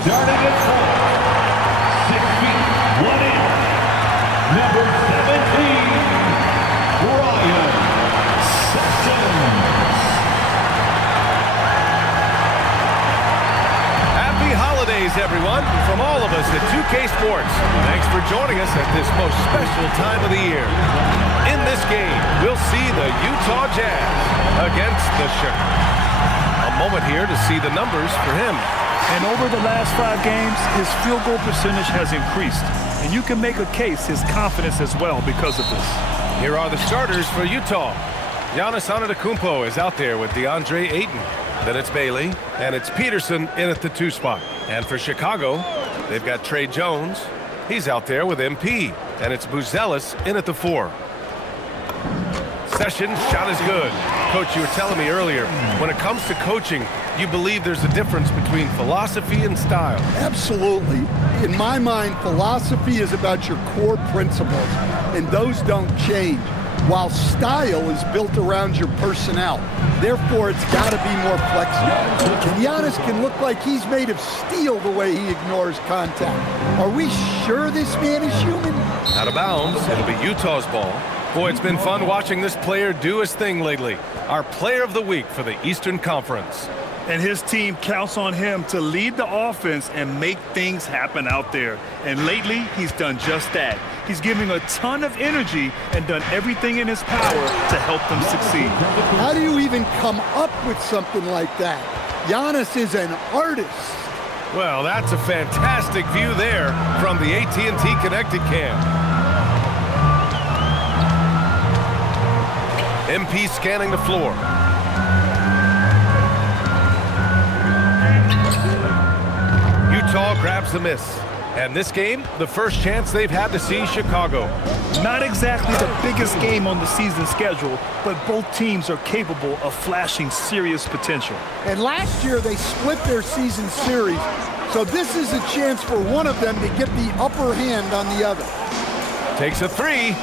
Starting at 4, 6 feet, 1 inch, number 17, Ryan Sessions. Happy holidays, everyone, from all of us at 2K Sports. Thanks for joining us at this most special time of the year. In this game, we'll see the Utah Jazz against the Chicago. A moment here to see the numbers for him. And over the last 5 games, his field goal percentage has increased. And you can make a case his confidence as well because of this. Here are the starters for Utah. Giannis Antetokounmpo is out there with DeAndre Ayton. Then it's Bailey, and it's Peterson in at the 2 spot. And for Chicago, they've got Trey Jones. He's out there with MP. And it's Buzelis in at the 4. Sessions' shot is good. Coach, you were telling me earlier, when it comes to coaching, you believe there's a difference between philosophy and style. Absolutely. In my mind, philosophy is about your core principles, and those don't change, while style is built around your personnel. Therefore, it's got to be more flexible. And Giannis can look like he's made of steel the way he ignores contact. Are we sure this man is human? Out of bounds, it'll be Utah's ball. Boy, it's been fun watching this player do his thing lately. Our player of the week for the Eastern Conference. And his team counts on him to lead the offense and make things happen out there. And lately, he's done just that. He's giving a ton of energy and done everything in his power to help them succeed. How do you even come up with something like that? Giannis is an artist. Well, that's a fantastic view there from the AT&T Connected Cam. MP scanning the floor. Utah grabs the miss. And this game, the first chance they've had to see Chicago. Not exactly the biggest game on the season schedule, but both teams are capable of flashing serious potential. And last year they split their season series, so this is a chance for one of them to get the upper hand on the other. Takes a 3,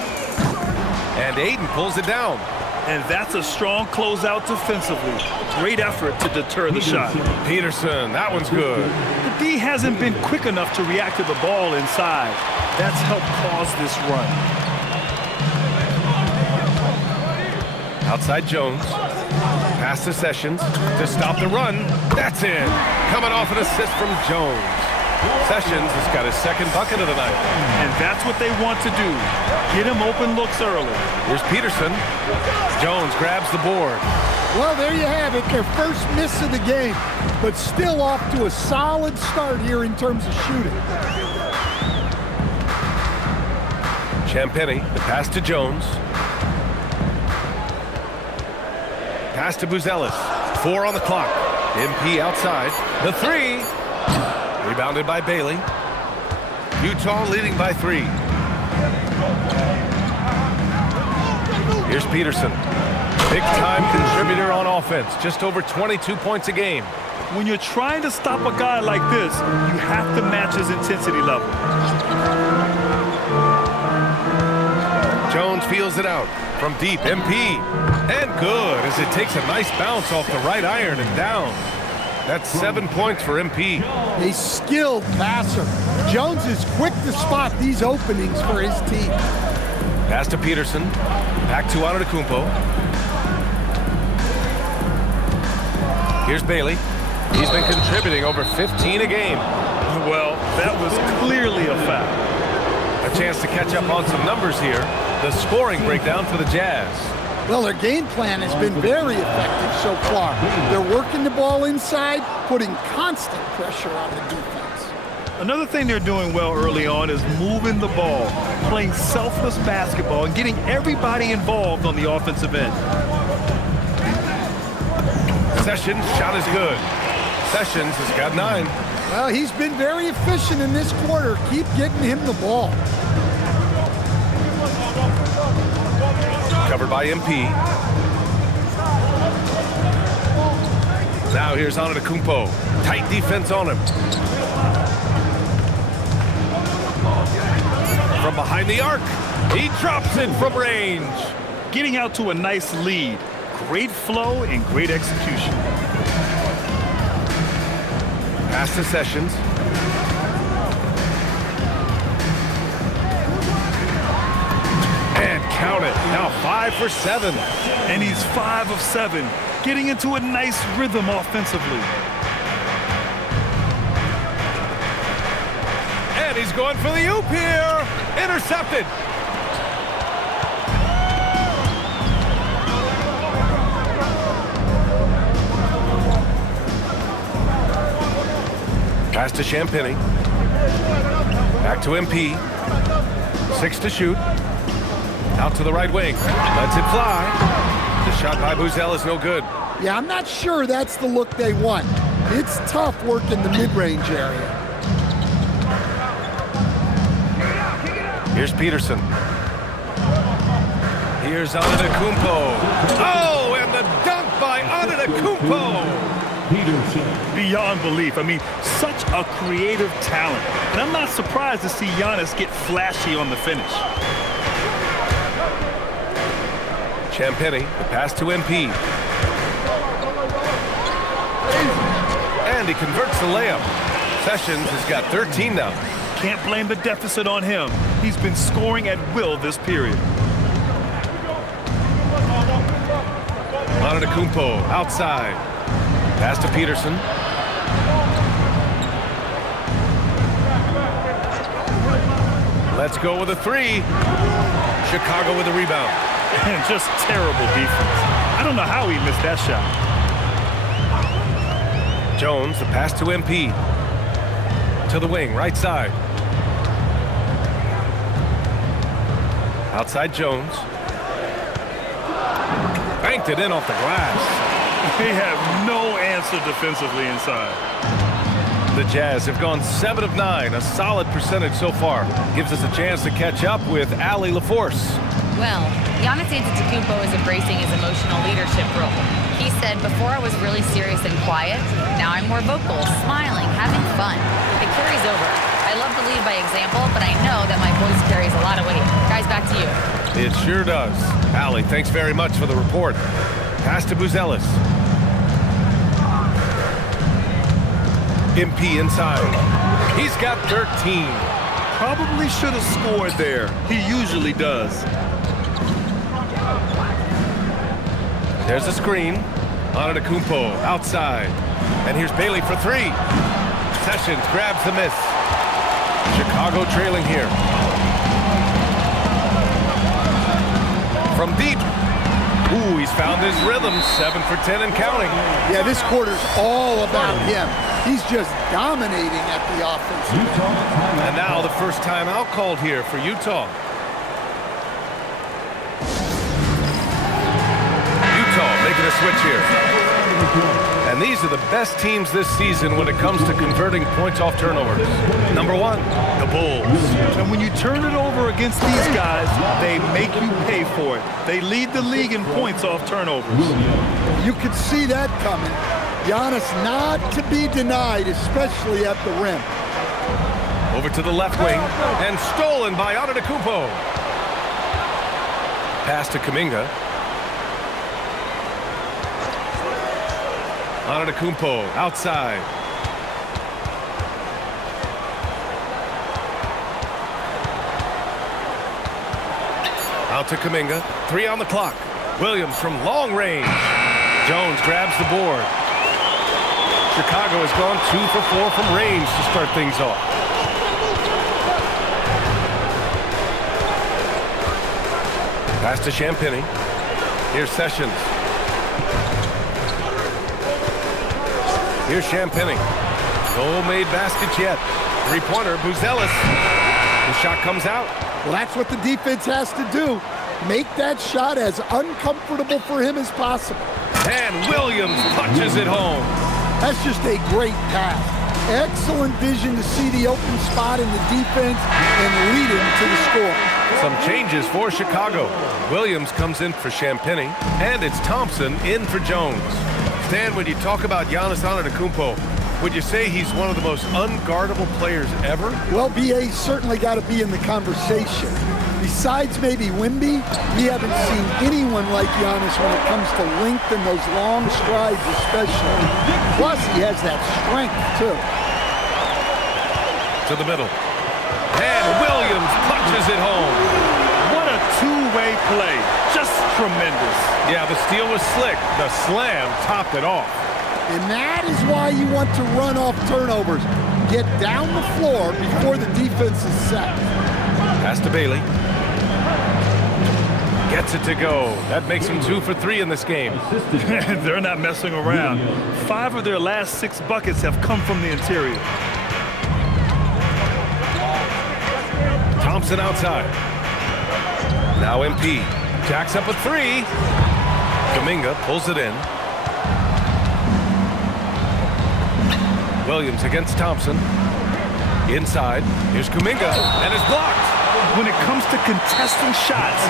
and Ayton pulls it down. And that's a strong closeout defensively. Great effort to deter the shot. Peterson, that one's good. The D hasn't been quick enough to react to the ball inside. That's helped cause this run. Outside Jones. Pass to Sessions to stop the run. That's in. Coming off an assist from Jones. Sessions has got his second bucket of the night. And that's what they want to do. Get him open looks early. Here's Peterson. Jones grabs the board. Well, there you have it, their first miss of the game, but still off to a solid start here in terms of shooting. Champagnie, the pass to Jones. Pass to Buzelis. 4 on the clock. MP outside. The 3. Rebounded by Bailey. Utah leading by 3. Here's Peterson. Big-time contributor on offense. Just over 22 points a game. When you're trying to stop a guy like this, you have to match his intensity level. Jones feels it out from deep. MP. And good as it takes a nice bounce off the right iron and down. That's 7 points for MP. A skilled passer. Jones is quick to spot these openings for his team. Pass to Peterson. Back to Antetokounmpo. Here's Bailey. He's been contributing over 15 a game. Well, that was clearly a foul. A chance to catch up on some numbers here. The scoring breakdown for the Jazz. Well, their game plan has been very effective so far. They're working the ball inside, putting constant pressure on the defense. Another thing they're doing well early on is moving the ball, playing selfless basketball, and getting everybody involved on the offensive end. Sessions' shot is good. Sessions has got 9. Well, he's been very efficient in this quarter. Keep getting him the ball. Covered by MP. Now here's Antetokounmpo. Tight defense on him. From behind the arc, he drops it from range. Getting out to a nice lead. Great flow and great execution. Pass to Sessions. count it. Now 5 for 7. And he's 5 of 7, getting into a nice rhythm offensively. And he's going for the oop here. Intercepted. Pass to Champagny. Back to MP. 6 to shoot. Out to the right wing. Lets it fly. The shot by Buzzell is no good. Yeah, I'm not sure that's the look they want. It's tough working the mid-range area. Here's Peterson. Here's Antetokounmpo. Oh, and the dunk by Antetokounmpo. Peterson. Beyond belief. I mean, such a creative talent. And I'm not surprised to see Giannis get flashy on the finish. Champagny, the pass to MP. And he converts the layup. Sessions has got 13 now. Can't blame the deficit on him. He's been scoring at will this period. Antetokounmpo outside. Pass to Peterson. Let's go with a 3. Chicago with a rebound. And just terrible defense. I don't know how he missed that shot. Jones, the pass to MP. To the wing, right side. Outside Jones. Banked it in off the glass. They have no answer defensively inside. The Jazz have gone 7 of 9, a solid percentage so far. Gives us a chance to catch up with Allie LaForce. Well, Giannis Antetokounmpo is embracing his emotional leadership role. He said, before I was really serious and quiet, now I'm more vocal, smiling, having fun. It carries over. I love to lead by example, but I know that my voice carries a lot of weight. Guys, back to you. It sure does. Allie, thanks very much for the report. Pass to Buzelis. MP inside. He's got 13. Probably should have scored there. He usually does. There's a screen. Antetokounmpo outside. And here's Bailey for 3. Sessions grabs the miss. Chicago trailing here. From deep. Ooh, he's found his rhythm. 7 for 10 and counting. Yeah, this quarter's all about him. He's just dominating at the offensive end. And now the first timeout called here for Utah. Utah making a switch here. And these are the best teams this season when it comes to converting points off turnovers. Number 1, the Bulls. And when you turn it over against these guys, they make you pay for it. They lead the league in points off turnovers. You could see that coming. Giannis not to be denied, especially at the rim. Over to the left wing, and stolen by Antetokounmpo. Pass to Kuminga. Antetokounmpo outside. Out to Kuminga. 3 on the clock. Williams from long range. Jones grabs the board. Chicago has gone 2 for 4 from range to start things off. Pass to Champagny. Here's Sessions. Here's Champagny. No made baskets yet. 3-pointer, Buzelis. The shot comes out. Well, that's what the defense has to do. Make that shot as uncomfortable for him as possible. And Williams punches it home. That's just a great pass. Excellent vision to see the open spot in the defense and lead him to the score. Some changes for Chicago. Williams comes in for Champagny, and it's Thompson in for Jones. Stan, when you talk about Giannis Antetokounmpo, would you say he's one of the most unguardable players ever? Well, BA's certainly got to be in the conversation. Besides maybe Wemby, we haven't seen anyone like Giannis when it comes to length and those long strides especially. Plus, he has that strength, too. To the middle. And Williams punches it home. What a 2 two-way play. Just tremendous. Yeah, the steal was slick. The slam topped it off. And that is why you want to run off turnovers. Get down the floor before the defense is set. Pass to Bailey. Gets it to go. That makes him 2 for 3 in this game. They're not messing around. 5 of their last 6 buckets have come from the interior. Thompson outside. Now MP. Jacks up a 3. Kuminga pulls it in. Williams against Thompson. Inside. Here's Kuminga, and it's blocked. When it comes to contesting shots,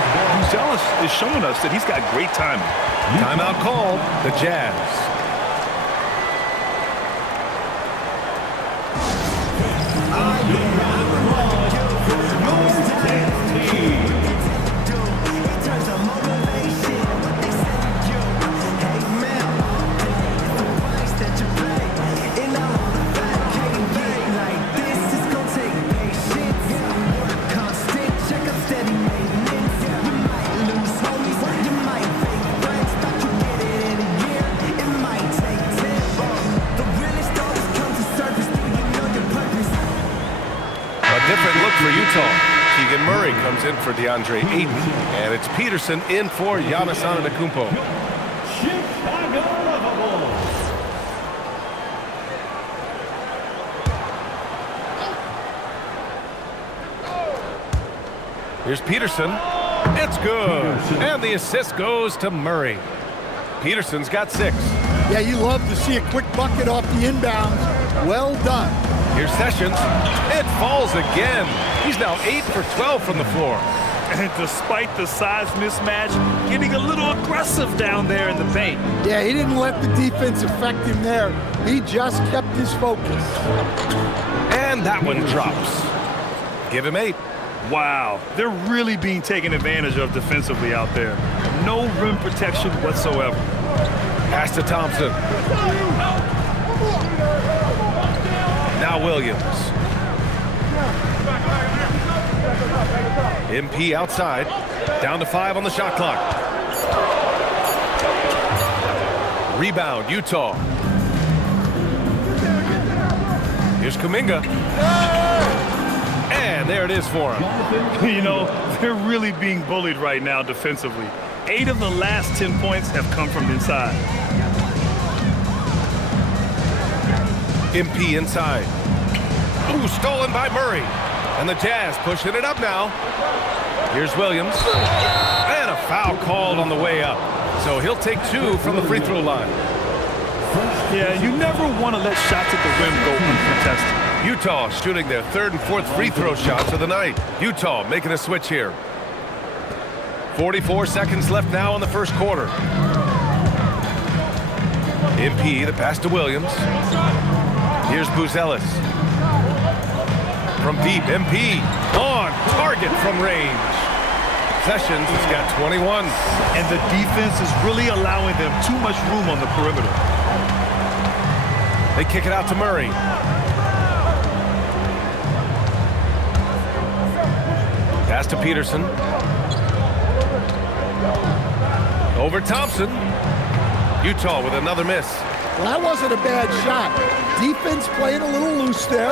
Gianis is showing us that he's got great timing. Timeout called. The Jazz. Different look for Utah. Keegan Murray comes in for DeAndre Ayton, and it's Peterson in for Giannis Antetokounmpo. Chicago Bulls. Here's Peterson. It's good. And the assist goes to Murray. Peterson's got 6. Yeah, you love to see a quick bucket off the inbounds. Well done. Here's Sessions. It falls again. He's now 8 for 12 from the floor. And despite the size mismatch, getting a little aggressive down there in the paint. Yeah, he didn't let the defense affect him there. He just kept his focus. And that one drops. Give him 8. Wow, they're really being taken advantage of defensively out there. No rim protection whatsoever. Pass to Thompson. Now Williams. MP outside. Down to 5 on the shot clock. Rebound, Utah. Here's Kuminga. And there it is for him. You know, they're really being bullied right now defensively. 8 of the last 10 points have come from inside. MP inside. Ooh, stolen by Murray. And the Jazz pushing it up now. Here's Williams. And a foul called on the way up. So he'll take 2 from the free throw line. Yeah, you never want to let shots at the rim go uncontested. Utah shooting their 3rd and 4th free throw shots of the night. Utah making a switch here. 44 seconds left now in the first quarter. MP, the pass to Williams. Here's Buzelis. From deep, MP on target from range. Sessions has got 21. And the defense is really allowing them too much room on the perimeter. They kick it out to Murray. Pass to Peterson. Over Thompson. Utah with another miss. Well, that wasn't a bad shot. Defense playing a little loose there.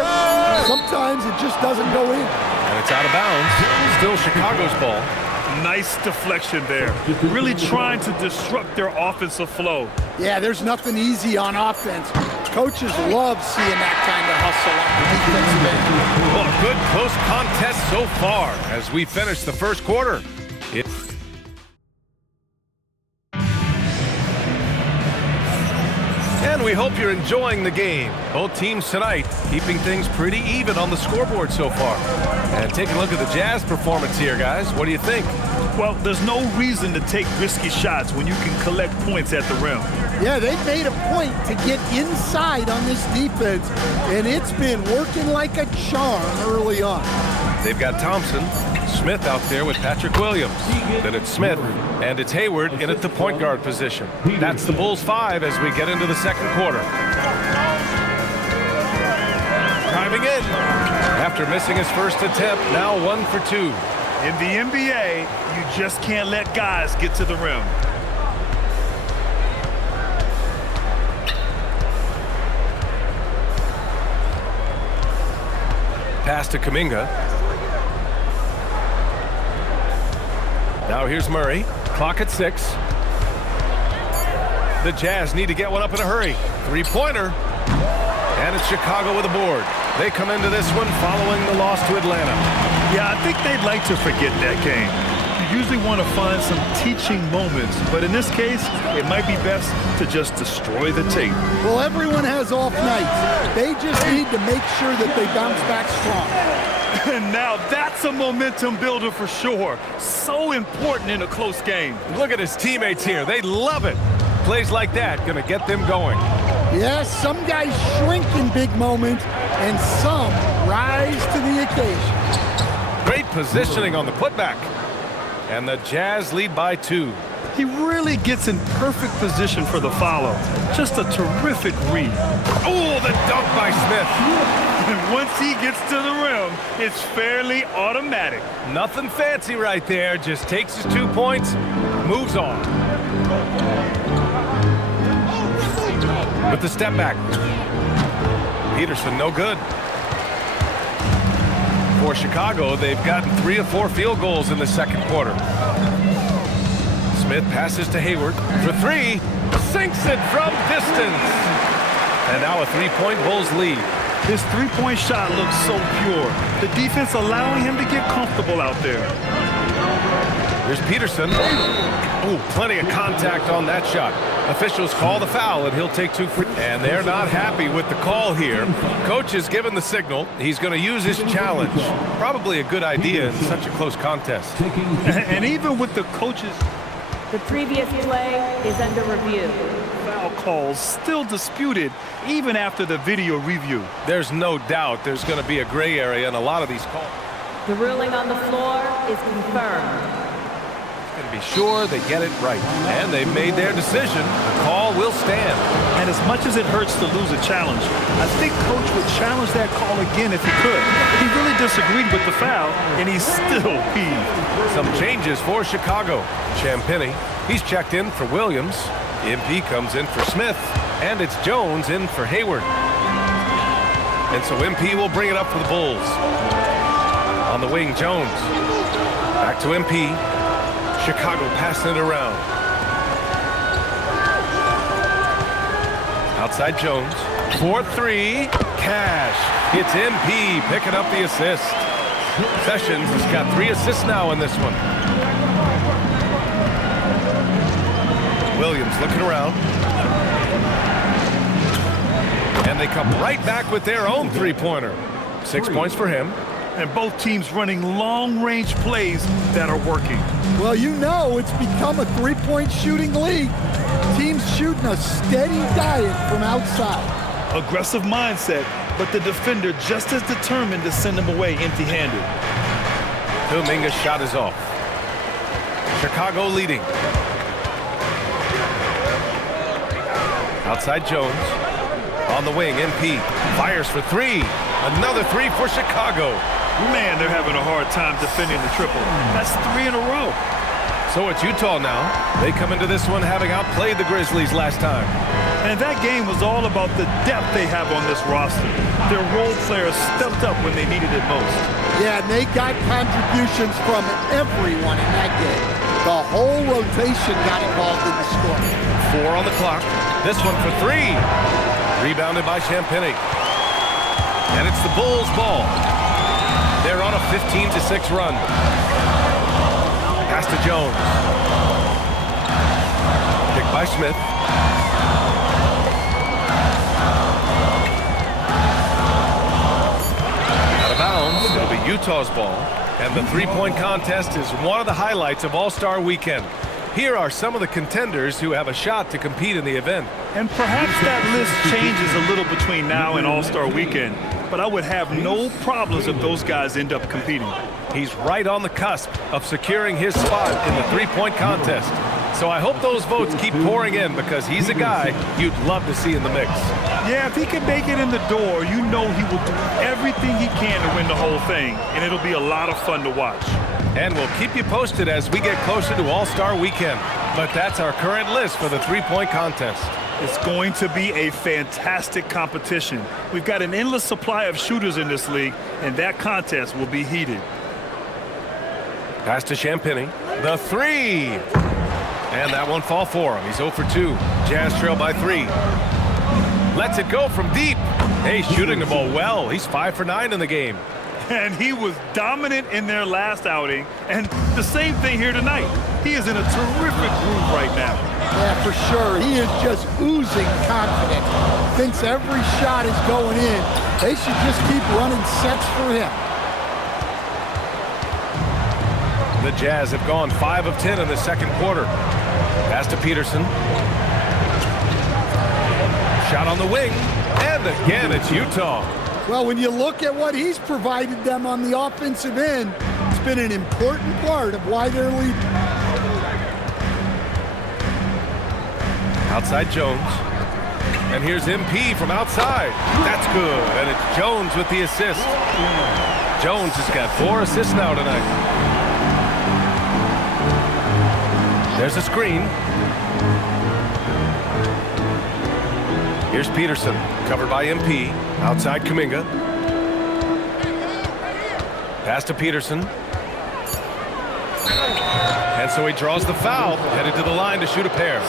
Sometimes it just doesn't go in. And it's out of bounds. Still Chicago's ball. Nice deflection there. Really trying to disrupt their offensive flow. Yeah, there's nothing easy on offense. Coaches love seeing that kind of hustle on the defensive end. Well, good close contest so far as we finish the first quarter. And we hope you're enjoying the game. Both teams tonight keeping things pretty even on the scoreboard so far. And take a look at the Jazz performance here, guys. What do you think? Well, there's no reason to take risky shots when you can collect points at the rim. Yeah, they've made a point to get inside on this defense, and it's been working like a charm early on. They've got Thompson, Smith out there with Patrick Williams. Then it's Smith, and it's Hayward in at the point guard position. That's the Bulls 5 as we get into the second quarter. Driving in. After missing his first attempt, now 1 for 2. In the NBA, you just can't let guys get to the rim. Pass to Kuminga. Now here's Murray. Clock at 6. The Jazz need to get one up in a hurry. Three-pointer. And it's Chicago with a board. They come into this one following the loss to Atlanta. Yeah, I think they'd like to forget that game. You usually want to find some teaching moments, but in this case, it might be best to just destroy the tape. Well, everyone has off nights. They just need to make sure that they bounce back strong. And now that's a momentum builder for sure. So important in a close game. Look at his teammates here. They love it. Plays like that going to get them going. Yes, some guys shrink in big moments, and some rise to the occasion. Great positioning on the putback. And the Jazz lead by 2. He really gets in perfect position for the follow. Just a terrific read. Oh, the dunk by Smith. And once he gets to the rim, it's fairly automatic. Nothing fancy right there. Just takes his 2 points, moves on. With the step back. Peterson, no good. For Chicago, they've gotten 3 of 4 field goals in the second quarter. Smith passes to Hayward for 3. Sinks it from distance. And now a 3-point Bulls lead. His three-point shot looks so pure. The defense allowing him to get comfortable out there. Here's Peterson. Oh, plenty of contact on that shot. Officials call the foul, and he'll take 2 free. And they're not happy with the call here. Coach has given the signal. He's going to use his challenge. Probably a good idea in such a close contest. And even with the coaches, the previous play is under review. Foul calls still disputed even after the video review. There's no doubt there's going to be a gray area in a lot of these calls. The ruling on the floor is confirmed. And be sure they get it right. And they've made their decision. The call will stand. And as much as it hurts to lose a challenge, I think Coach would challenge that call again if he could. He really disagreed with the foul, and he's still peeved. Some changes for Chicago. Champagnie, he's checked in for Williams. MP comes in for Smith. And it's Jones in for Hayward. And so MP will bring it up for the Bulls. On the wing, Jones. Back to MP. Chicago passing it around. Outside Jones. 4-3. Cash. It's MP picking up the assist. Sessions has got 3 assists now in this one. Williams looking around. And they come right back with their own three-pointer. 6 points for him. And both teams running long-range plays that are working. Well, you know it's become a three-point shooting league. Teams shooting a steady diet from outside. Aggressive mindset, but the defender just as determined to send him away empty-handed. Kuminga's shot is off. Chicago leading. Outside Jones. On the wing, MP fires for 3. Another 3 for Chicago. Man, they're having a hard time defending the triple. That's 3 in a row. So it's Utah now. They come into this one having outplayed the Grizzlies last time. And that game was all about the depth they have on this roster. Their role players stepped up when they needed it most. Yeah, and they got contributions from everyone in that game. The whole rotation got involved in the scoring. 4 on the clock. This one for 3. Rebounded by Champagnie. And it's the Bulls' ball. They're on a 15-6 run. Pass to Jones. Picked by Smith. Out of bounds. It'll be Utah's ball. And the three-point contest is one of the highlights of All-Star Weekend. Here are some of the contenders who have a shot to compete in the event. And perhaps that list changes a little between now and All-Star Weekend, but I would have no problems if those guys end up competing. He's right on the cusp of securing his spot in the three-point contest. So I hope those votes keep pouring in because he's a guy you'd love to see in the mix. Yeah, if he can make it in the door, you know he will do everything everything he can to win the whole thing, and it'll be a lot of fun to watch. And we'll keep you posted as we get closer to All-Star Weekend. But that's our current list for the three-point contest. It's going to be a fantastic competition. We've got an endless supply of shooters in this league, and that contest will be heated. Pass to Champagny. The three. And that won't fall for him. He's 0 for 2. Jazz trail by 3. Lets it go from deep. Hey, shooting the ball well. He's 5 for 9 in the game. And he was dominant in their last outing. And the same thing here tonight. He is in a terrific groove right now. Yeah, for sure. He is just oozing confidence. Thinks every shot is going in. They should just keep running sets for him. The Jazz have gone 5 of 10 in the second quarter. Pass to Peterson. Shot on the wing. And again, it's Utah. Well, when you look at what he's provided them on the offensive end, it's been an important part of why they're leading. Outside Jones. And here's MP from outside. That's good. And it's Jones with the assist. Jones has got 4 assists now tonight. There's a screen. Here's Peterson, covered by MP. Outside Kuminga. Pass to Peterson. And so he draws the foul, headed to the line to shoot a pair.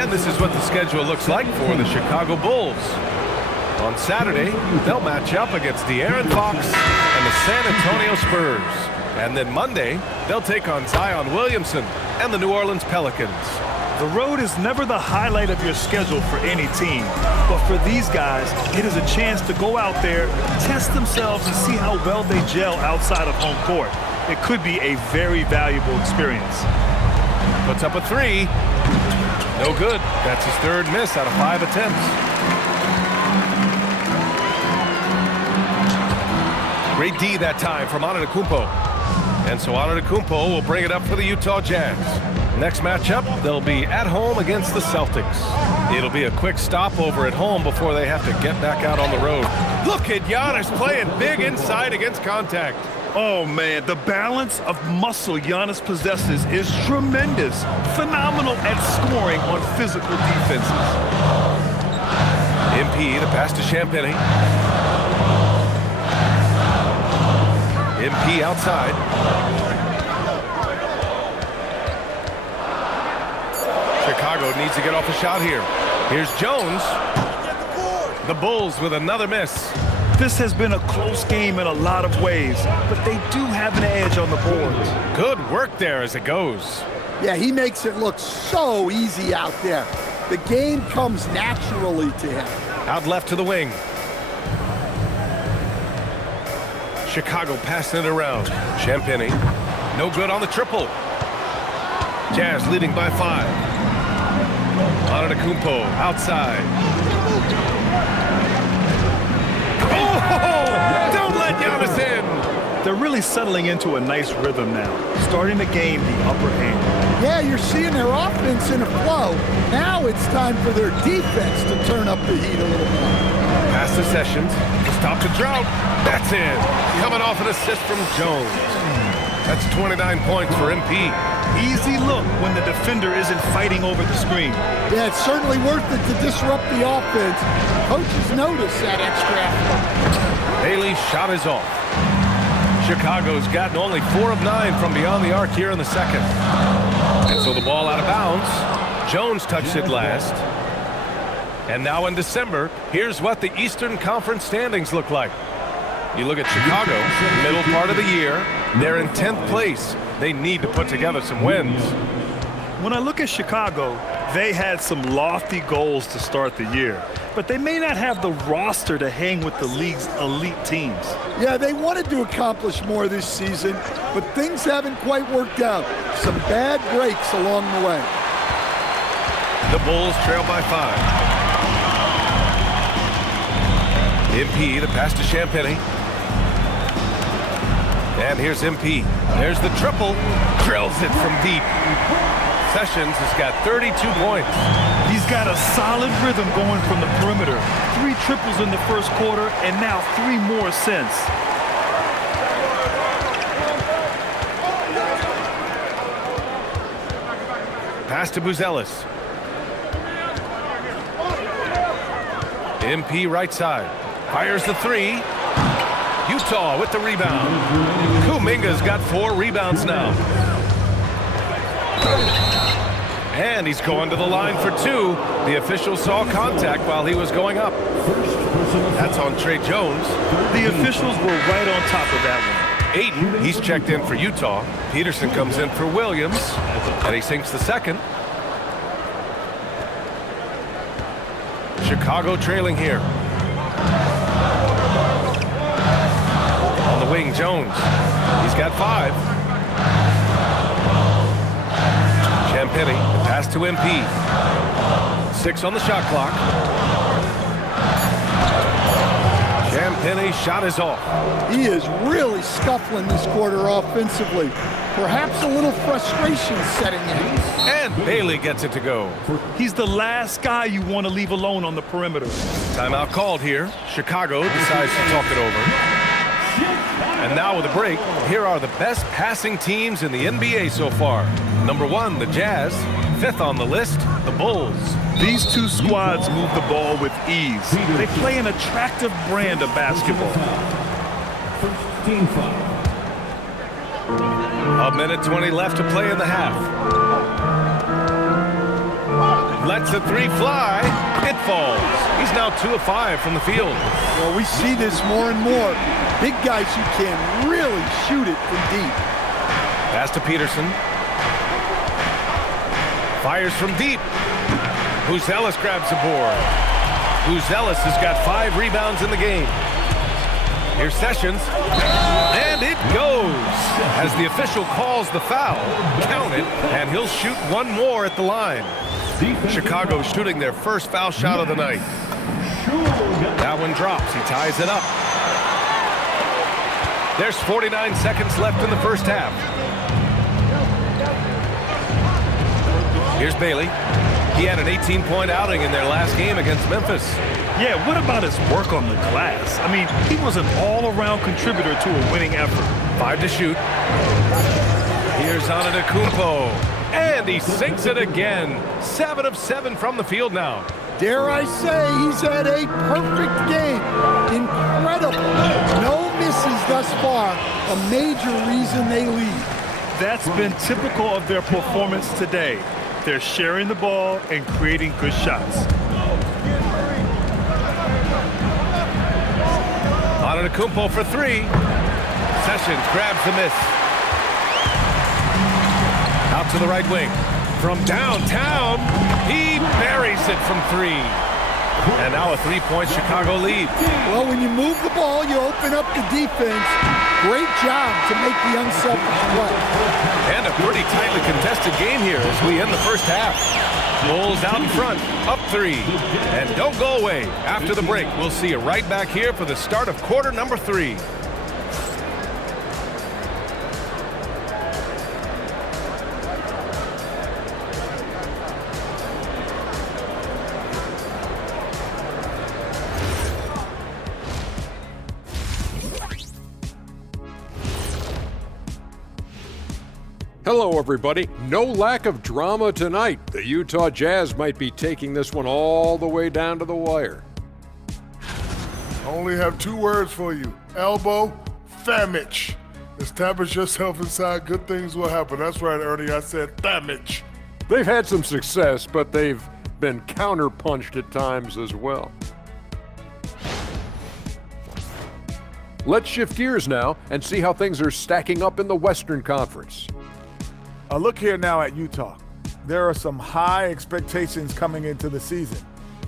And this is what the schedule looks like for the Chicago Bulls. On Saturday, they'll match up against De'Aaron Fox and the San Antonio Spurs. And then Monday, they'll take on Zion Williamson and the New Orleans Pelicans. The road is never the highlight of your schedule for any team. But for these guys, it is a chance to go out there, test themselves, and see how well they gel outside of home court. It could be a very valuable experience. Puts up a 3. No good. That's his 3rd miss out of 5 attempts. Great D that time from Antetokounmpo. And so Antetokounmpo will bring it up for the Utah Jazz. Next matchup, they'll be at home against the Celtics. It'll be a quick stopover at home before they have to get back out on the road. Look at Giannis playing big inside against contact. Oh, man, the balance of muscle Giannis possesses is tremendous. Phenomenal at scoring on physical defenses. MP, the pass to Champagny. MP outside. Chicago needs to get off a shot here. Here's Jones. The Bulls with another miss. This has been a close game in a lot of ways, but they do have an edge on the boards. Good work there as it goes. Yeah, he makes it look so easy out there. The game comes naturally to him. Out left to the wing. Chicago passing it around. Champagny. No good on the triple. Jazz leading by 5. Antetokounmpo outside. Oh! Don't let Giannis in! They're really settling into a nice rhythm now, starting to gain the upper hand. Yeah, you're seeing their offense in a flow. Now it's time for their defense to turn up the heat a little more. Pass to Sessions. Stop the drought. That's in. Coming off an assist from Jones. That's 29 points for MP. Easy look when the defender isn't fighting over the screen. Yeah, it's certainly worth it to disrupt the offense. Coaches notice that extra effort. Bailey's shot is off. Chicago's gotten only 4 of 9 from beyond the arc here in the second. And so the ball out of bounds. Jones touched it last. And now in December, here's what the Eastern Conference standings look like. You look at Chicago, middle part of the year, they're in 10th place. They need to put together some wins. When I look at Chicago, they had some lofty goals to start the year, but they may not have the roster to hang with the league's elite teams. Yeah, they wanted to accomplish more this season, but things haven't quite worked out. Some bad breaks along the way. The Bulls trail by 5. MP, the pass to Champagny. And here's MP. There's the triple. Drills it from deep. Sessions has got 32 points. He's got a solid rhythm going from the perimeter. 3 triples in the first quarter, and now 3 more since. Pass to Buzelis. MP right side. Fires the 3. Utah with the rebound. Kuminga's got 4 rebounds now. And he's going to the line for 2. The official saw contact while he was going up. That's on Tre Jones. The officials were right on top of that one. Ayton, he's checked in for Utah. Peterson comes in for Williams, and he sinks the second. Chicago trailing here. On the wing, Jones. He's got 5. Champagny, pass to MP. 6 on the shot clock. Champagny shot is off. He is really scuffling this quarter offensively. Perhaps a little frustration setting in. And Bailey gets it to go. He's the last guy you want to leave alone on the perimeter. Timeout called here. Chicago decides to talk it over. And now with a break, here are the best passing teams in the NBA so far. Number 1, the Jazz. 5th on the list, the Bulls. These 2 squads move the ball with ease. They play an attractive brand of basketball. First team foul. A minute 20 left to play in the half. Lets the 3 fly. It falls. He's now 2 of 5 from the field. Well, we see this more and more. Big guys who can really shoot it from deep. Pass to Peterson. Fires from deep. Buzelis grabs the board. Buzelis has got 5 rebounds in the game. Here's Sessions. And it goes. As the official calls the foul, count it, and he'll shoot 1 more at the line. Chicago shooting their first foul shot of the night. That one drops. He ties it up. There's 49 seconds left in the first half. Here's Bailey. He had an 18-point outing in their last game against Memphis. Yeah, what about his work on the glass? I mean, he was an all-around contributor to a winning effort. 5 to shoot. Here's Antetokounmpo. And he sinks it again. 7 of 7 from the field now. Dare I say, he's had a perfect game. Incredible. No misses thus far. A major reason they lead. That's been typical of their performance today. They're sharing the ball and creating good shots. Antetokounmpo for 3. Sessions grabs the miss. Out to the right wing. From downtown, he buries it from 3. And now a 3-point Chicago lead. Well, when you move the ball, you open up the defense. Great job to make the unselfish play. And a pretty tightly contested game here as we end the first half. Bulls out in front, up 3. And don't go away. After the break, we'll see you right back here for the start of quarter number 3. Hello, everybody. No lack of drama tonight. The Utah Jazz might be taking this one all the way down to the wire. Only have 2 words for you. Elbow, famich. Establish yourself inside, good things will happen. That's right, Ernie, I said famich. They've had some success, but they've been counterpunched at times as well. Let's shift gears now and see how things are stacking up in the Western Conference. Look here now at Utah. There are some high expectations coming into the season,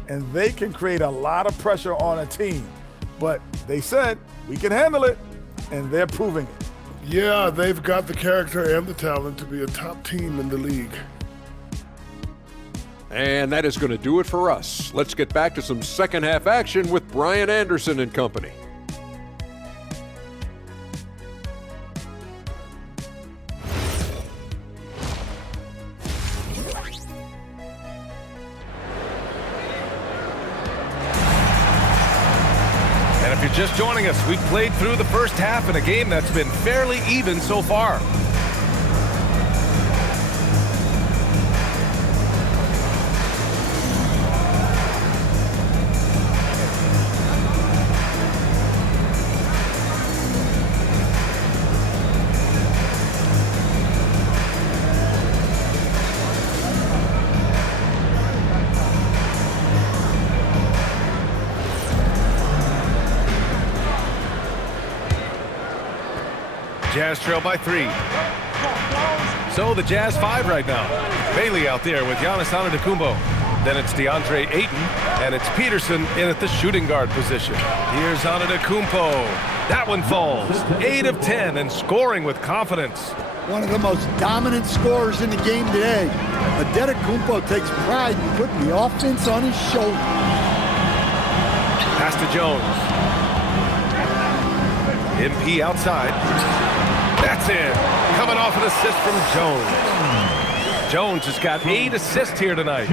and they can create a lot of pressure on a team. But they said, we can handle it, and they're proving it. Yeah, they've got the character and the talent to be a top team in the league. And that is going to do it for us. Let's get back to some second half action with Brian Anderson and company. if you're just joining us, we've played through the first half in a game that's been fairly even so far. Jazz trail by 3. So the Jazz 5 right now. Bailey out there with Giannis Antetokounmpo. Then it's DeAndre Ayton, and it's Peterson in at the shooting guard position. Here's Antetokounmpo. That one falls. 8 of 10 and scoring with confidence. One of the most dominant scorers in the game today. Antetokounmpo takes pride in putting the offense on his shoulder. Pass to Jones. MP outside. That's it. Coming off an assist from Jones. Jones has got 8 assists here tonight.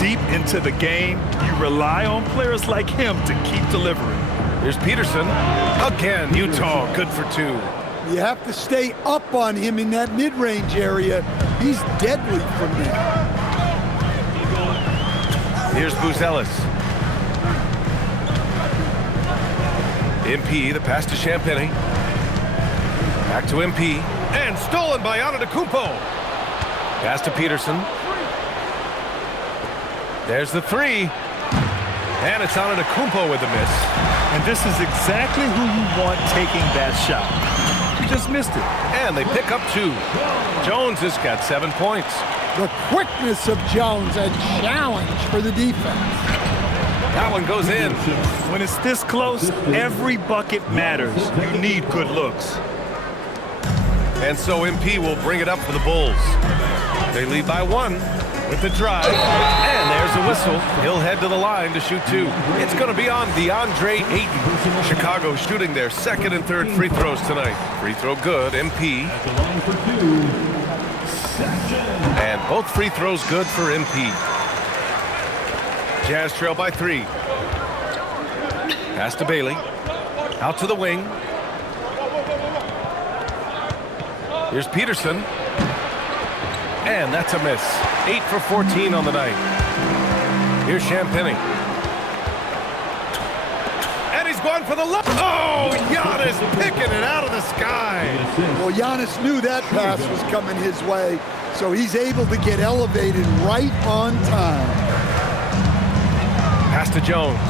Deep into the game, you rely on players like him to keep delivering. Here's Peterson. Again, Utah good for 2. You have to stay up on him in that mid-range area. He's deadly from there. Here's Buzelis. MP, the pass to Champagny. Back to MP. And stolen by Antetokounmpo. Pass to Peterson. There's the 3. And it's Antetokounmpo with the miss. And this is exactly who you want taking that shot. You just missed it. And they pick up 2. Jones has got 7 points. The quickness of Jones, a challenge for the defense. That one goes in. When it's this close, every bucket matters. You need good looks. And so MP will bring it up for the Bulls. They lead by 1 with the drive. And there's a whistle. He'll head to the line to shoot 2. It's going to be on DeAndre Ayton. Chicago shooting their 2nd and 3rd free throws tonight. Free throw good, MP. At the line for 2, And both free throws good for MP. Jazz trail by 3. Pass to Bailey. Out to the wing. Here's Peterson. And that's a miss. 8 for 14 on the night. Here's Champagny. And he's going for the look. Oh, Giannis picking it out of the sky. Well, Giannis knew that pass was coming his way, so he's able to get elevated right on time. Pass to Jones.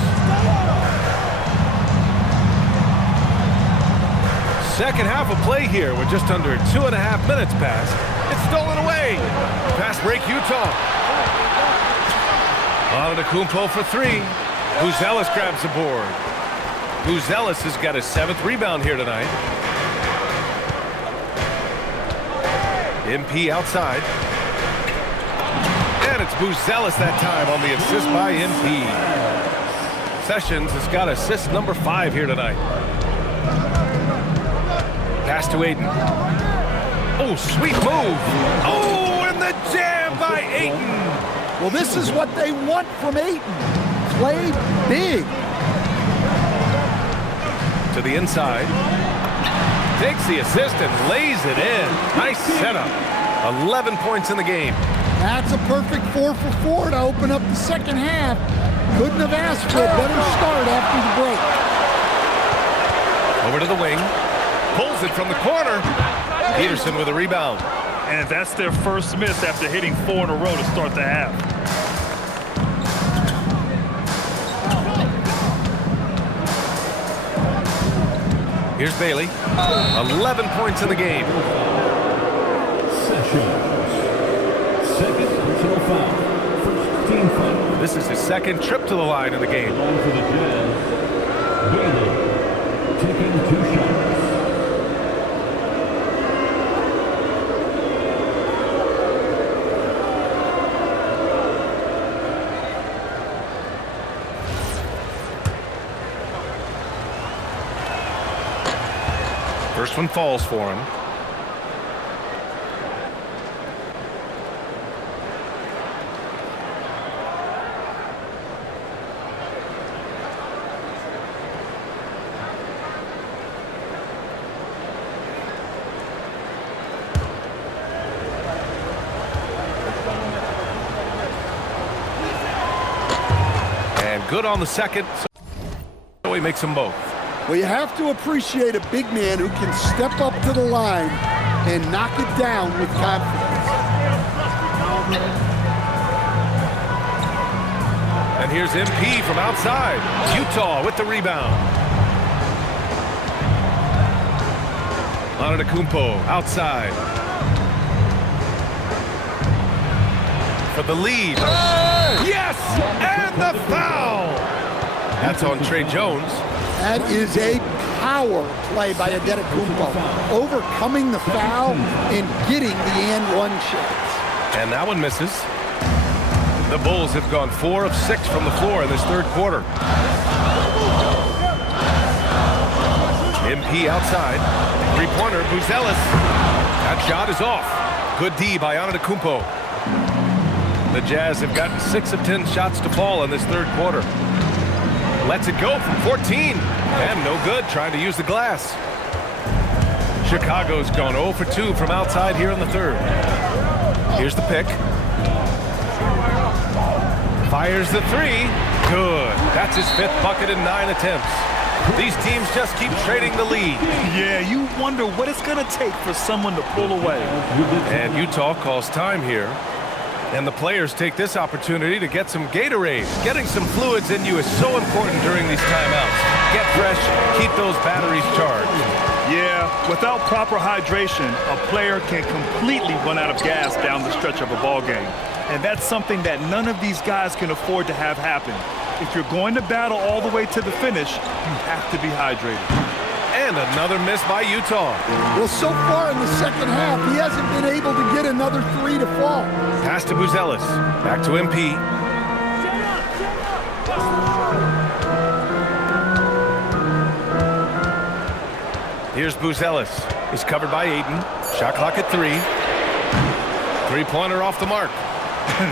Second half of play here with just under 2.5 minutes passed. It's stolen away. Fast break Utah. Antetokounmpo for 3. Buzelis grabs the board. Buzelis has got his 7th rebound here tonight. MP outside. And it's Buzelis that time on the assist by MP. Sessions has got assist number 5 here tonight. Pass to Ayton. Oh, sweet move. Oh, and the jam by Ayton. Well, this is what they want from Ayton. Play big. To the inside. Takes the assist and lays it in. Nice setup. 11 points in the game. That's a perfect 4 for 4 to open up the second half. Couldn't have asked for a better start after the break. Over to the wing. Pulls it from the corner. Peterson with a rebound. And that's their first miss after hitting 4 in a row to start the half. Here's Bailey. 11 points in the game. Second personal foul. First team foul. This is his 2nd trip to the line in the game. Line for the Jazz. Bailey taking 2 shots. First one falls for him. good on the second, so he makes them both. Well, you have to appreciate a big man who can step up to the line and knock it down with confidence. And here's MP from outside. Utah with the rebound. Antetokounmpo outside. For the lead. Yes! And the foul! That's on Trey Jones. That is a power play by Antetokounmpo, overcoming the foul and getting the and one chance. And that one misses. The Bulls have gone 4 of 6 from the floor in this third quarter. MP outside. Three-pointer, Buzelis. That shot is off. Good D by Antetokounmpo. The Jazz have gotten 6 of 10 shots to fall in this third quarter. Lets it go from 14. And no good, trying to use the glass. Chicago's gone 0 for 2 from outside here in the third. Here's the pick. Fires the three. Good. That's his 5th bucket in 9 attempts. These teams just keep trading the lead. Yeah, you wonder what it's going to take for someone to pull away. And Utah calls time here. And the players take this opportunity to get some Gatorade. Getting some fluids in you is so important during these timeouts. Get fresh, keep those batteries charged. Yeah, without proper hydration, a player can completely run out of gas down the stretch of a ball game. And that's something that none of these guys can afford to have happen. If you're going to battle all the way to the finish, you have to be hydrated. And another miss by Utah. Well, so far in the second half, he hasn't been able to get another three to fall. Pass to Buzelis. Back to MP. Here's Buzelis. He's covered by Ayton. Shot clock at 3. Three-pointer off the mark.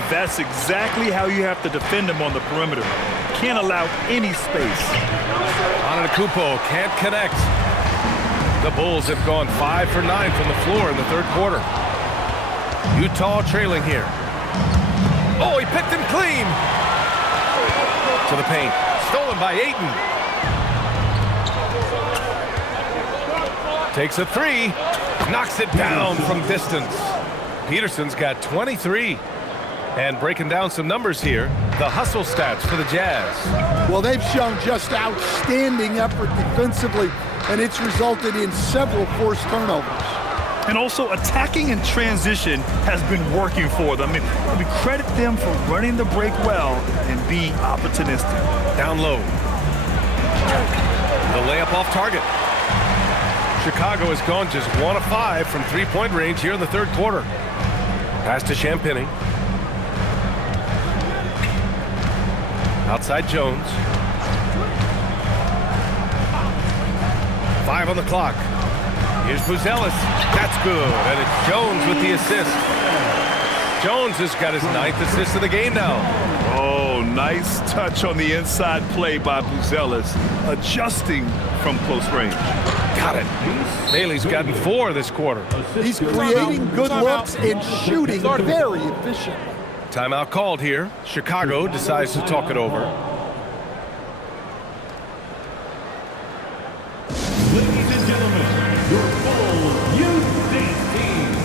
That's exactly how you have to defend him on the perimeter. Can't allow any space. Antetokounmpo can't connect. The Bulls have gone 5 for 9 from the floor in the third quarter. Utah trailing here. Oh, he picked him clean. To the paint. Stolen by Ayton. Takes a 3. Knocks it down from distance. Peterson's got 23. And breaking down some numbers here, the hustle stats for the Jazz. Well, they've shown just outstanding effort defensively, and it's resulted in several forced turnovers. And also, attacking in transition has been working for them. I mean, credit them for running the break well and being opportunistic. Down low. The layup off target. Chicago has gone just 1 of 5 from three-point range here in the third quarter. Pass to Champagnie. Outside Jones. 5 on the clock. Here's Buzelis. That's good. And it's Jones with the assist. Jones has got his 9th assist of the game now. Oh, nice touch on the inside play by Buzelis, adjusting from close range. Got it. Bailey's gotten 4 this quarter. He's creating good looks and shooting very efficient. Timeout called here. Chicago decides to talk it over. Ladies and gentlemen, your full youth team.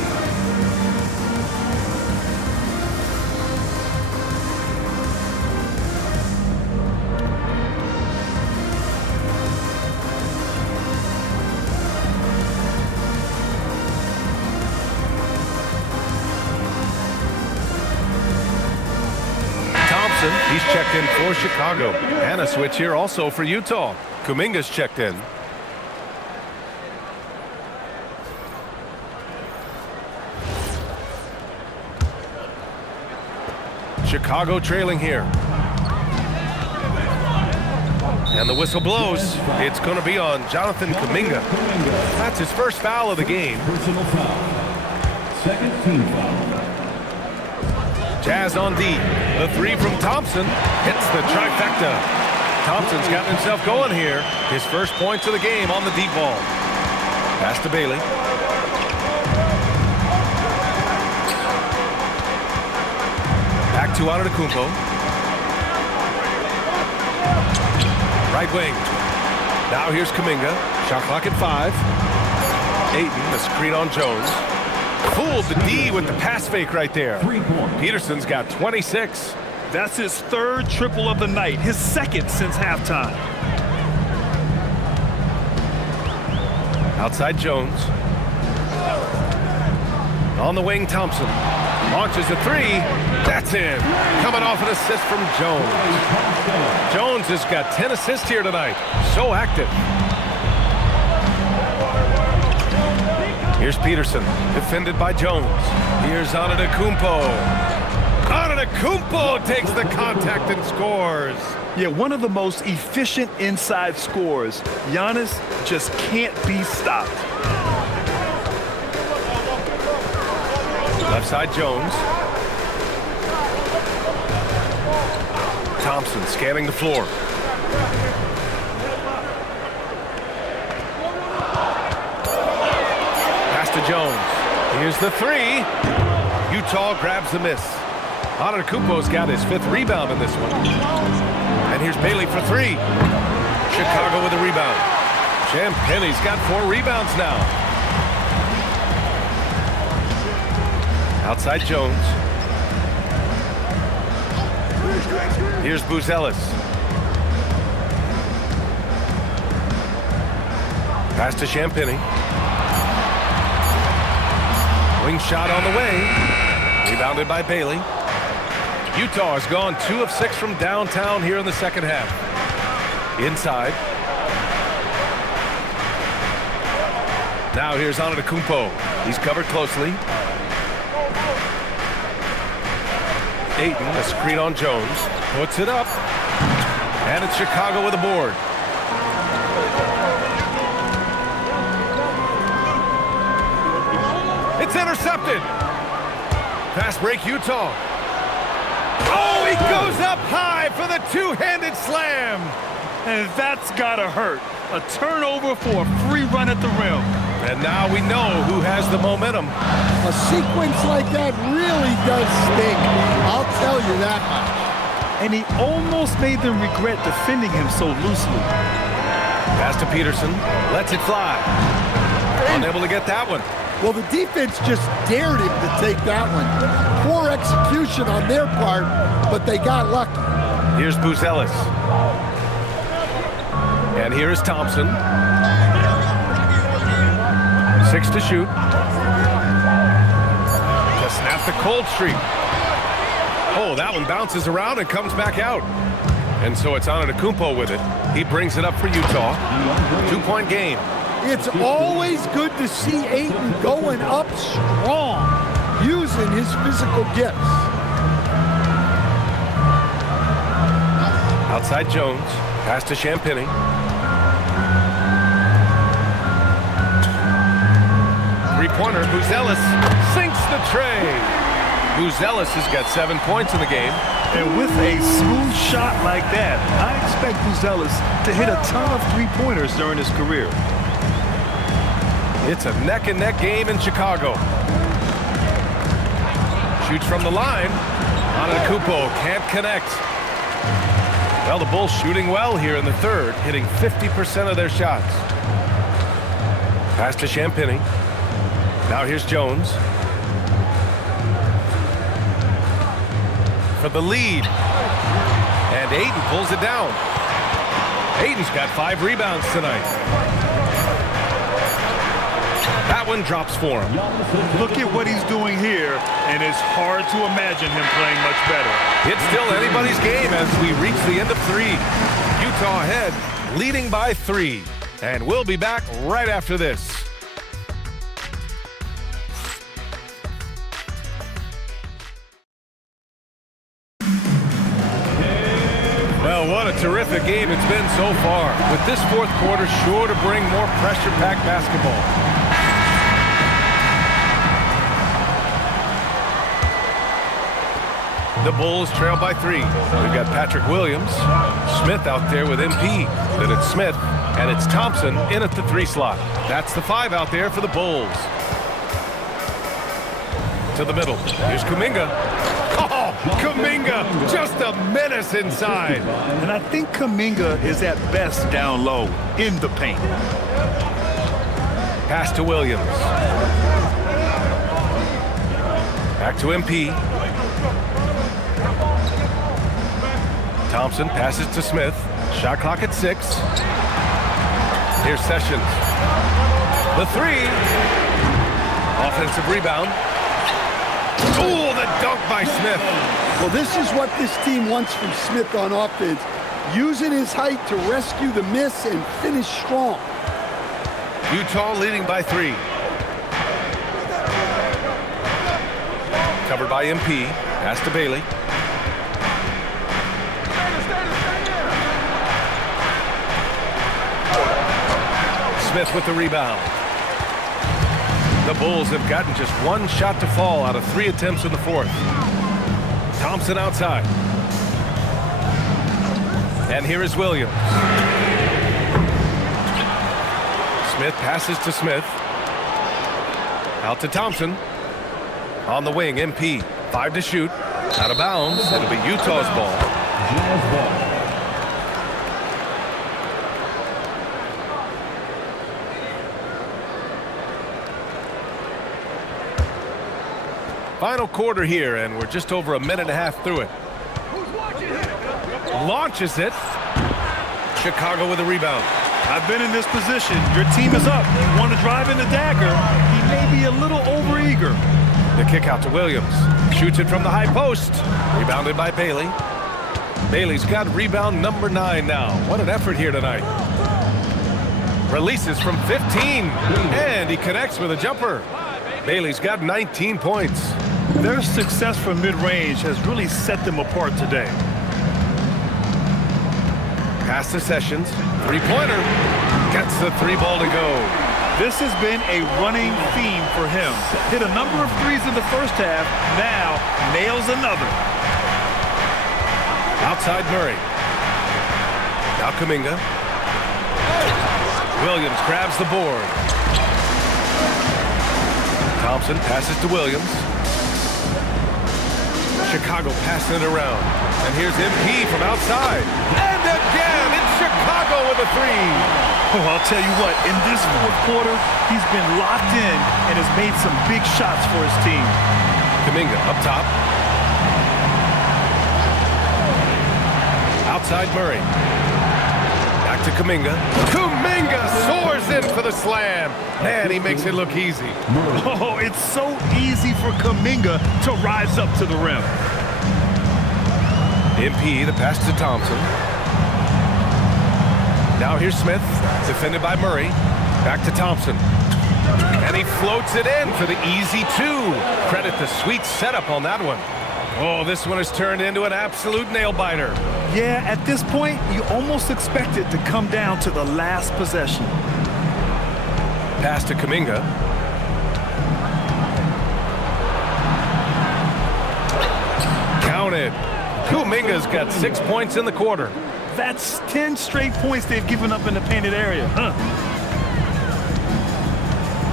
He's checked in for Chicago. And a switch here also for Utah. Kuminga's checked in. Chicago trailing here. And the whistle blows. It's going to be on Jonathan Kuminga. That's his first foul of the game. Personal foul. Second team foul. Jazz on D. The 3 from Thompson hits the trifecta. Thompson's gotten himself going here. His first points of the game on the deep ball. Pass to Bailey. Back to Antetokounmpo. Right wing. Now here's Kuminga. Shot clock at 5. Ayton, the screen on Jones. Fooled the D with the pass fake right there. Peterson's got 26. That's his third triple of the night, his second since halftime. Outside Jones. On the wing, Thompson. Launches a 3. That's in. Coming off an assist from Jones. Jones has got 10 assists here tonight. So active. Here's Peterson, defended by Jones. Here's Antetokounmpo. Antetokounmpo takes the contact and scores. Yeah, one of the most efficient inside scorers. Giannis just can't be stopped. Left side Jones. Thompson scanning the floor. Pass to Jones. Here's the 3. Utah grabs the miss. Antetokounmpo's got his 5th rebound in this one. And here's Bailey for 3. Chicago with a rebound. Champagne's got 4 rebounds now. Outside Jones. Here's Buzelis. Pass to Champagny. Wing shot on the way. Rebounded by Bailey. Utah has gone 2 of 6 from downtown here in the second half. Inside. Now here's Antetokounmpo. He's covered closely. Ayton, a screen on Jones. Puts it up. And it's Chicago with a board. It's intercepted. Fast break Utah. Oh, he goes up high for the two-handed slam. And that's gotta hurt. A turnover for a free run at the rim. And now we know who has the momentum. A sequence like that really does sting. I'll tell you that much. And he almost made them regret defending him so loosely. Pass to Peterson. Lets it fly. Unable to get that one. Well, the defense just dared him to take that one. Poor execution on their part, but they got lucky. Here's Buzelis. And here is Thompson. 6 to shoot. To snap the cold streak. Oh, that one bounces around and comes back out. And so it's Antetokounmpo with it. He brings it up for Utah. 2-point game. It's always good to see Ayton going up strong, using his physical gifts. Outside Jones. Pass to Champagny. Three-pointer. Buzelis sinks the tray. Buzelis has got 7 points in the game. And with a smooth shot like that, I expect Buzelis to hit a ton of three-pointers during his career. It's a neck-and-neck game in Chicago. Shoots from the line. Antetokounmpo can't connect. Well, the Bulls shooting well here in the third, hitting 50% of their shots. Pass to Champagny. Now here's Jones. For the lead. And Ayton pulls it down. Ayton's got 5 rebounds tonight. That one drops for him. Look at what he's doing here, and it's hard to imagine him playing much better. It's still anybody's game as we reach the end of 3. Utah ahead, leading by 3. And we'll be back right after this. Well, what a terrific game it's been so far, with this fourth quarter sure to bring more pressure-packed basketball. The Bulls trail by 3. We've got Patrick Williams, Smith out there with MP. Then it's Smith, and it's Thompson in at the 3 slot. That's the 5 out there for the Bulls. To the middle. Here's Kuminga. Oh, Kuminga, just a menace inside. And I think Kuminga is at best down low in the paint. Pass to Williams. Back to MP. Thompson passes to Smith. Shot clock at 6. Here's Sessions. The 3. Offensive rebound. Ooh, the dunk by Smith. Well, this is what this team wants from Smith on offense. Using his height to rescue the miss and finish strong. Utah leading by 3. Covered by MP. Pass to Bailey. Smith with the rebound. The Bulls have gotten just 1 shot to fall out of 3 attempts in the 4th. Thompson outside. And here is Williams. Smith passes to Smith. Out to Thompson. On the wing, MP. 5 to shoot. Out of bounds. It'll be Utah's ball. Jazz ball. Final quarter here, and we're just over a minute and a half through it. Launches it. Chicago with a rebound. I've been in this position. Your team is up. You want to drive in the dagger. He may be a little overeager. The kick out to Williams. Shoots it from the high post. Rebounded by Bailey. Bailey's got rebound number 9 now. What an effort here tonight. Releases from 15. And he connects with a jumper. Bailey's got 19 points. Their success from mid-range has really set them apart today. Pass to Sessions. 3-pointer. Gets the 3 ball to go. This has been a running theme for him. Hit a number of 3s in the first half. Now nails another. Outside Murray. Now Kuminga. Williams grabs the board. Thompson passes to Williams. Chicago passing it around. And here's MP from outside. And again, it's Chicago with a 3. Oh, I'll tell you what, in this 4th quarter, he's been locked in and has made some big shots for his team. Kuminga up top. Outside Murray. Back to Kuminga. Kuminga soars in for the slam. Man, he makes it look easy. Oh, it's so easy for Kuminga to rise up to the rim. MP, the pass to Thompson. Now here's Smith, defended by Murray. Back to Thompson. And he floats it in for the easy 2. Credit the sweet setup on that one. Oh, this one has turned into an absolute nail-biter. Yeah, at this point, you almost expect it to come down to the last possession. Pass to Kuminga. Counted. Kuminga's got 6 points in the quarter. That's 10 straight points they've given up in the painted area.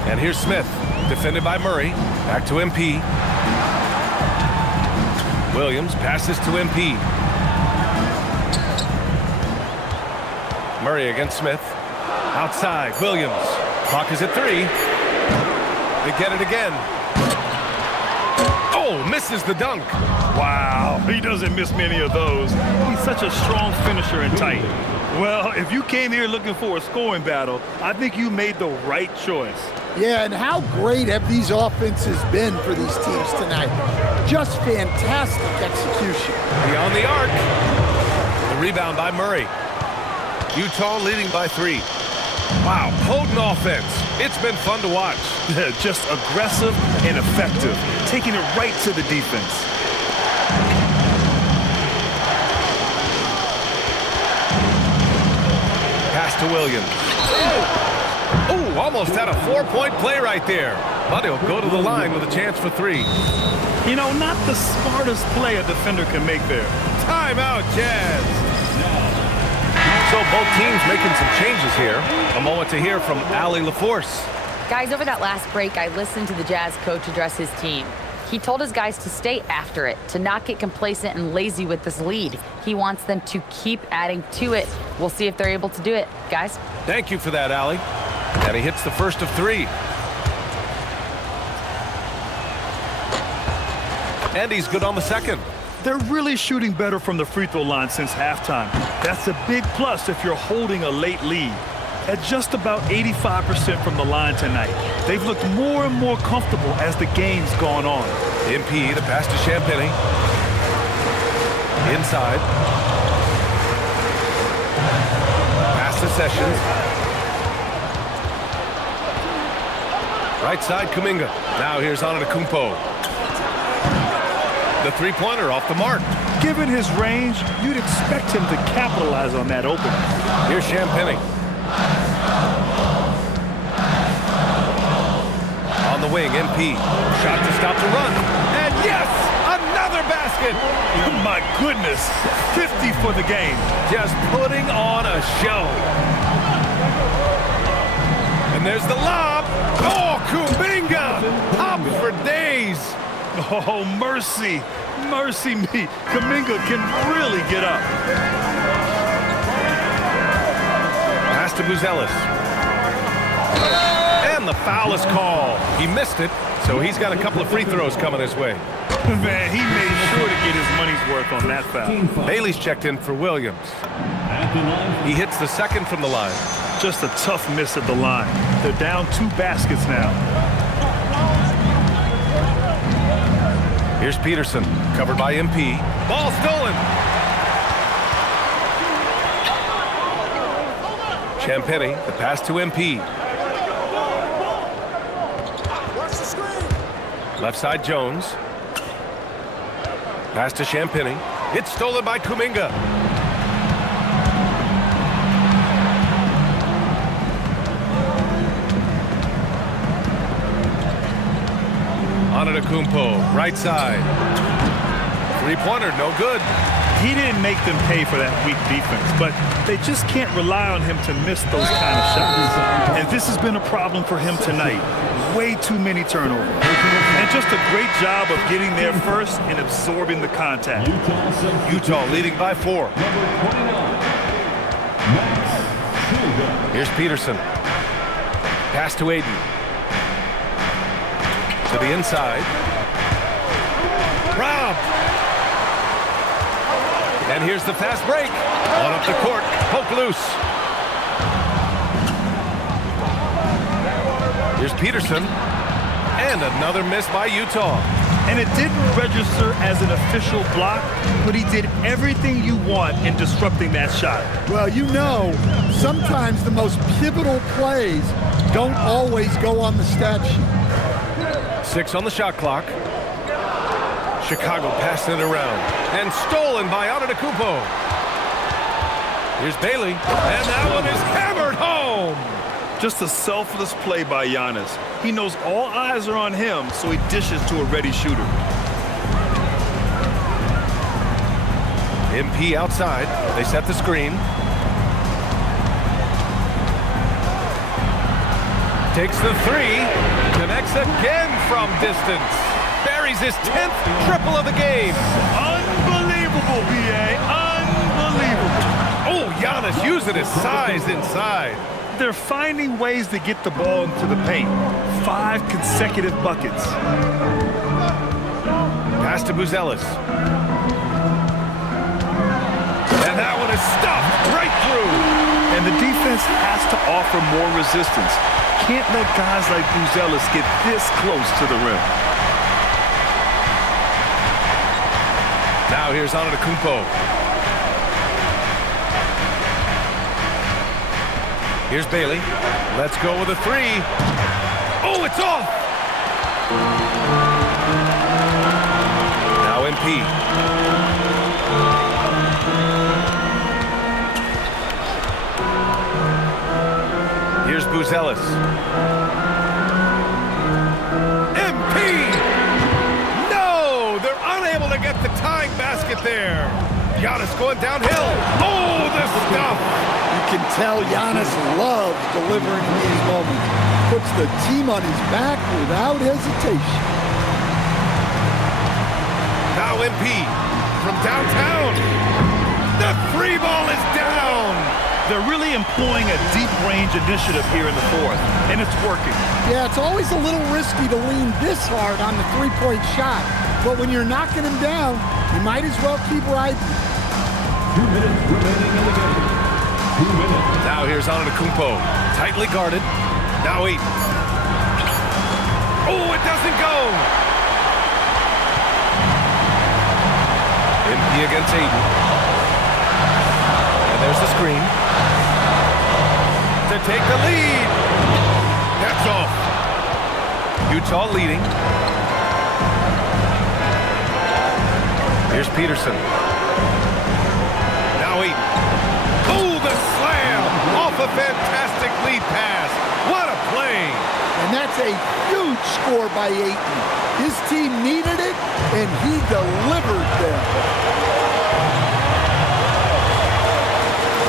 And here's Smith, defended by Murray. Back to MP. Williams passes to MP. Murray against Smith. Outside, Williams. Clock is at 3. They get it again. Oh, misses the dunk. Wow, he doesn't miss many of those. He's such a strong finisher and tight. Well, if you came here looking for a scoring battle, I think you made the right choice. Yeah, and how great have these offenses been for these teams tonight? Just fantastic execution. Beyond the arc. The rebound by Murray. Utah leading by 3. Wow, potent offense. It's been fun to watch. Just aggressive and effective, taking it right to the defense. Pass to Williams. Oh, almost had a 4-point play right there. But he'll go to the line with a chance for 3. You know, not the smartest play a defender can make there. Timeout, Jazz. So both teams making some changes here. A moment to hear from Allie LaForce. Guys, over that last break, I listened to the Jazz coach address his team. He told his guys to stay after it, to not get complacent and lazy with this lead. He wants them to keep adding to it. We'll see if they're able to do it. Guys? Thank you for that, Allie. And he hits the first of 3. And he's good on the second. They're really shooting better from the free throw line since halftime. That's a big plus if you're holding a late lead. At just about 85% from the line tonight, they've looked more and more comfortable as the game's gone on. MP, the pass to Champagny. Inside. Pass to Sessions. Right side, Kuminga. Now here's Antetokounmpo. The three-pointer off the mark. Given his range, you'd expect him to capitalize on that opening. Here's Champagny. On the wing, MP. Shot to stop the run. And yes, another basket. My goodness, 50 for the game. Just putting on a show. And there's the lob. Oh, Kuminga. Up for days. Oh, mercy. Mercy me. Kuminga can really get up. Pass to Buzelis. And the foul is called. He missed it, so he's got a couple of free throws coming his way. Man, he made sure to get his money's worth on that foul. Bailey's checked in for Williams. He hits the second from the line. Just a tough miss at the line. They're down 2 baskets now. Here's Peterson, covered by MP. Ball stolen. Champagny, the pass to MP. Left side, Jones. Pass to Champagny. It's stolen by Kuminga. Antetokounmpo, right side. Three-pointer, no good. He didn't make them pay for that weak defense, but they just can't rely on him to miss those kind of shots. And this has been a problem for him tonight. Way too many turnovers. And just a great job of getting there first and absorbing the contact. Utah leading by 4. Here's Peterson. Pass to Aiden. To the inside. Rob. And here's the fast break. On up the court. Poke loose. Here's Peterson. And another miss by Utah. And it didn't register as an official block, but he did everything you want in disrupting that shot. Well, you know, sometimes the most pivotal plays don't always go on the stat sheet. 6 on the shot clock. Chicago passing it around. And stolen by Antetokounmpo. Here's Bailey. And that one is hammered home. Just a selfless play by Giannis. He knows all eyes are on him, so he dishes to a ready shooter. MP outside. They set the screen. Takes the 3. Connects again from distance. Buries his 10th triple of the game. Unbelievable, B.A. Unbelievable. Oh, Giannis using his size inside. They're finding ways to get the ball into the paint. 5 consecutive buckets. Pass to Buzelis. And that one is stuffed right through. And the defense has to offer more resistance. Can't let guys like Buzelis get this close to the rim. Now here's Antetokounmpo. Here's Bailey. Let's go with a 3. Oh, it's off! Now MP. Here's Buzelis. MP! No! They're unable to get the tying basket there. Giannis going downhill. Oh, the stuff! You can tell Giannis loves delivering in these moments. Puts the team on his back without hesitation. Now MP from downtown. The free ball is down. They're really employing a deep-range initiative here in the fourth, and it's working. Yeah, it's always a little risky to lean this hard on the three-point shot, but when you're knocking him down, you might as well keep riding. 2 minutes remaining in the game. 2 minutes. Now here's Antetokounmpo, tightly guarded. Now Ayton. Oh, it doesn't go. MP against Ayton. And there's the screen. To take the lead. That's off. Utah leading. Here's Peterson. Now Ayton. Oh, the slam off a fantastic lead pass. What a play. And that's a huge score by Ayton. His team needed it, and he delivered them.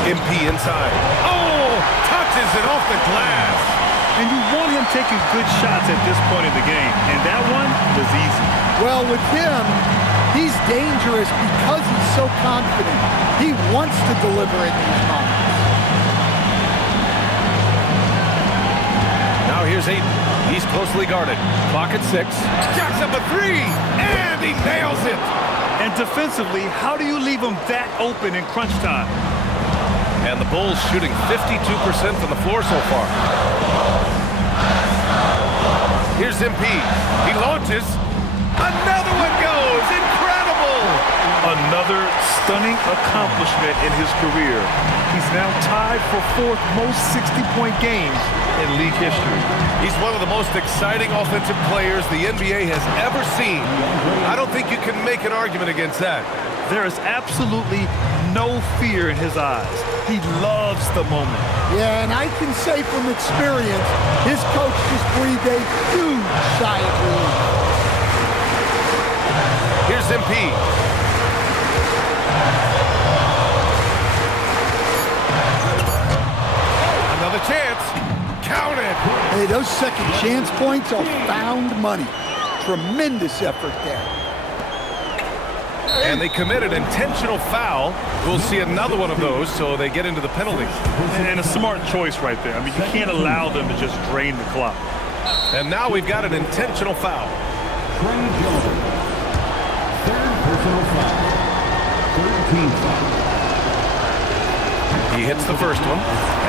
MP inside. Oh, touches it off the glass. And you want him taking good shots at this point in the game, and that one was easy. Well, with him, he's dangerous because he's so confident. He wants to deliver in these moments. Now here's Ayton. He's closely guarded. Clock at 6. Jacks up a 3, and he nails it. And defensively, how do you leave him that open in crunch time? And the Bulls shooting 52% from the floor so far. Here's MP. He launches. Another one goes. Incredible. Another stunning accomplishment in his career. He's now tied for 4th most 60-point games in league history. He's one of the most exciting offensive players the NBA has ever seen. I don't think you can make an argument against that. There is absolutely no fear in his eyes. He loves the moment. Yeah, and I can say from experience, his coach just breathed a huge sigh of relief. Here's MP. Another chance. Count it. Hey, those second chance points are found money. Tremendous effort there. And they committed intentional foul. We'll see another one of those, so they get into the penalties. And a smart choice right there. I mean, you can't allow them to just drain the clock. And now we've got an intentional foul. Trey Jones. Third personal foul. Third team foul. He hits the first one,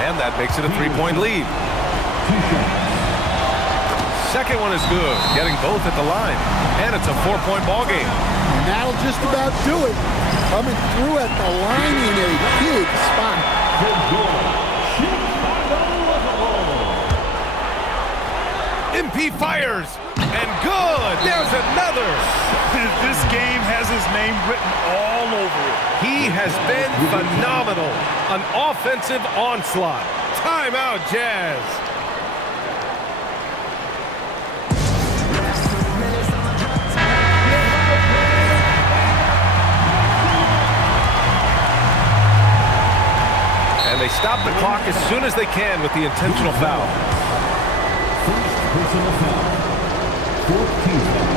and that makes it a 3-point lead. 2 shots. Second one is good, getting both at the line. And it's a 4-point ball game. And that'll just about do it. Coming through at the line in a big spot. MP fires, and good. There's another. This game has his name written all over it. He has been phenomenal. An offensive onslaught. Timeout, Jazz. And they stop the clock as soon as they can with the intentional foul. First personal foul. 4th team foul.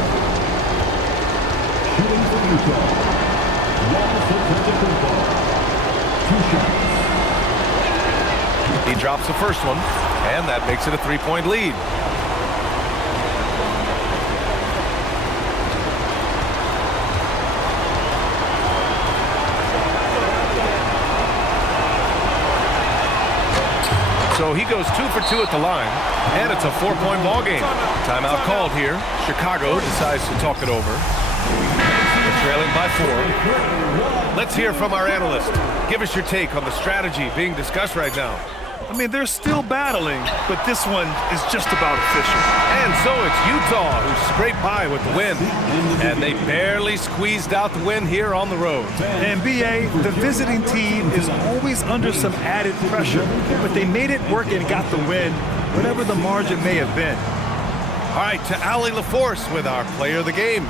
Shooting for Utah. Giannis Antetokounmpo. 2 shots. He drops the first one, and that makes it a 3-point lead. So he goes 2 for 2 at the line, and it's a 4-point ball game. Timeout called here. Chicago decides to talk it over. They're trailing by 4. Let's hear from our analyst. Give us your take on the strategy being discussed right now. I mean, they're still battling, but this one is just about official. And so it's Utah who scraped by with the win. And they barely squeezed out the win here on the road. And B.A., the visiting team is always under some added pressure, but they made it work and got the win, whatever the margin may have been. All right, to Allie LaForce with our player of the game.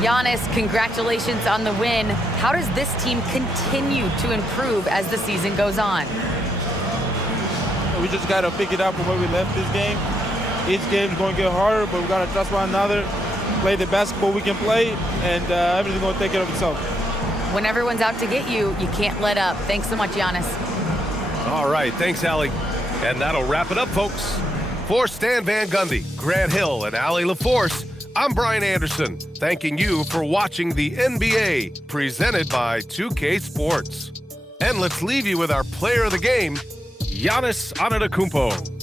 Giannis, congratulations on the win. How does this team continue to improve as the season goes on? We just got to pick it up from where we left this game. Each game is going to get harder, but we got to trust one another. play the basketball we can play, and everything's going to take care of itself. When everyone's out to get you, you can't let up. Thanks so much, Giannis. All right, thanks, Allie. And that'll wrap it up, folks. For Stan Van Gundy, Grant Hill, and Allie LaForce, I'm Brian Anderson, thanking you for watching the NBA, presented by 2K Sports. And let's leave you with our player of the game, Giannis Antetokounmpo.